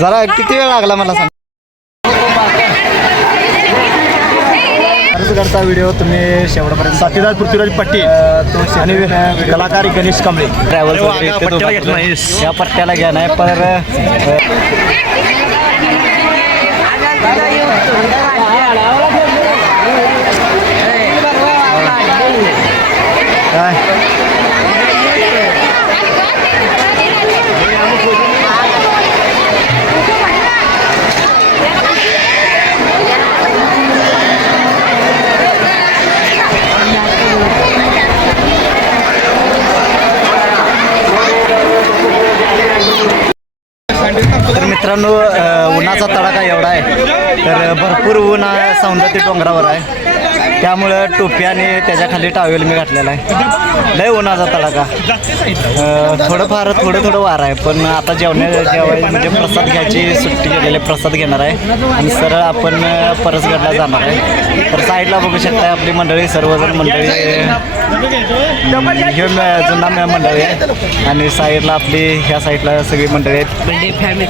जरा किती वेळ लागला मला सांग. घरचा व्हिडिओ तुम्ही शेवटपर्यंत. साथीदार पृथ्वीराज पाटील आणि कलाकार गणेश कांबळे ट्रॅव्हल्स या पट्ट्याला घ्या नाही पर तर मित्रांनो उन्हाचा तडाखा एवढा आहे तर भरपूर ऊन सौंदर्य डोंगरावर आहे त्यामुळं टोपी आणि त्याच्याखाली टावेल मी घातलेला आहे. लय उन्हाचा तडाखा थोडं वार आहे पण आता जेवाय म्हणजे प्रसाद घ्यायची सुट्टी केलेली प्रसाद घेणार आहे आणि सरळ आपण परसगडला जाणार आहे. तर साईडला बघू शकता आपली मंडळी सर्वजण मंडळी घेऊन जुना मंडळी आहे आणि साईडला आपली ह्या साईडला सगळी मंडळी आहेत फॅमिली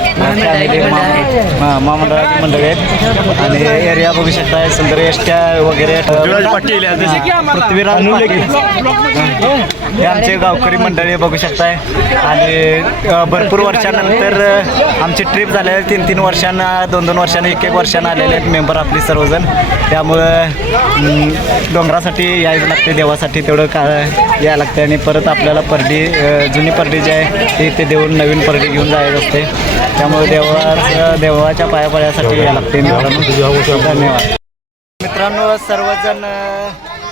महामंडळाची मंडळी आहेत आणि एरिया बघू शकता सुंदर एसट्या वगैरे पाटील पृथ्वीराज हे आमचे गावकरी मंडळी बघू शकताय आणि भरपूर वर्षानंतर आमची ट्रिप झालेली आहे. 3-3 वर्षांना 2-2 वर्षांना 1-1 वर्षांना आलेले आहेत मेंबर आपली सर्वजण. त्यामुळं डोंगरासाठी यायला लागते देवासाठी तेवढं यायला लागते आणि परत आपल्याला परडी जुनी परडी जी आहे ते देऊन नवीन परडी घेऊन जायचं असते. त्यामुळे देवाच्या पाया पडण्यासाठी यायला लागते. धन्यवाद मित्रांनो. सर्वजण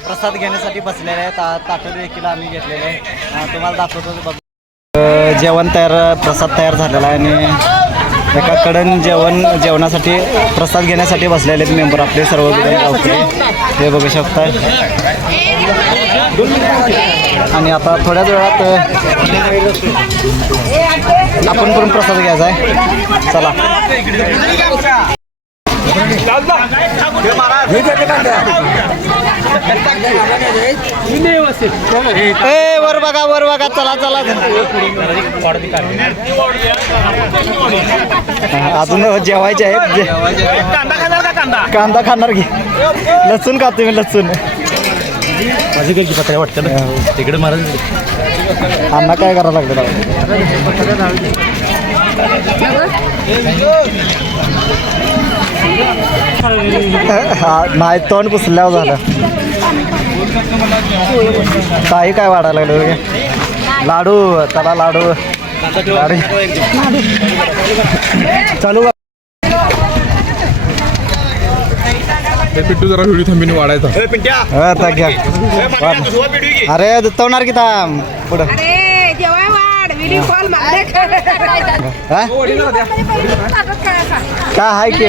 प्रसाद घेण्यासाठी बसलेले आहेत. ताटं देखील आम्ही घेतलेले आहे तुम्हाला दाखवतो बघ. जेवण प्रसाद तयार झालेला आहे आणि एकाकडून जेवणासाठी प्रसाद घेण्यासाठी बसलेले आहेत मेंबर आपले सर्वजण गावकरी हे बघू शकता. आणि आता थोड्याच वेळात आपण पण प्रसाद घ्यायचा आहे. चला वर बघा चला अजून जेवायचे आहेत. कांदा खाणार की लसूण खातो मी लसूण माझी काही पत्र्या वाटतं ना तिकडे महाराज अण्णा काय करायला लागतं नाही तोंड पुसल्यावर झालं. ताई काय वाढायला लागलं लाडू त्याला लाडू चालू पिंटू जरा व्हिडिओ थांबीने वाढायचा घ्या. अरे तवणार की थांब पुढं काय आहे की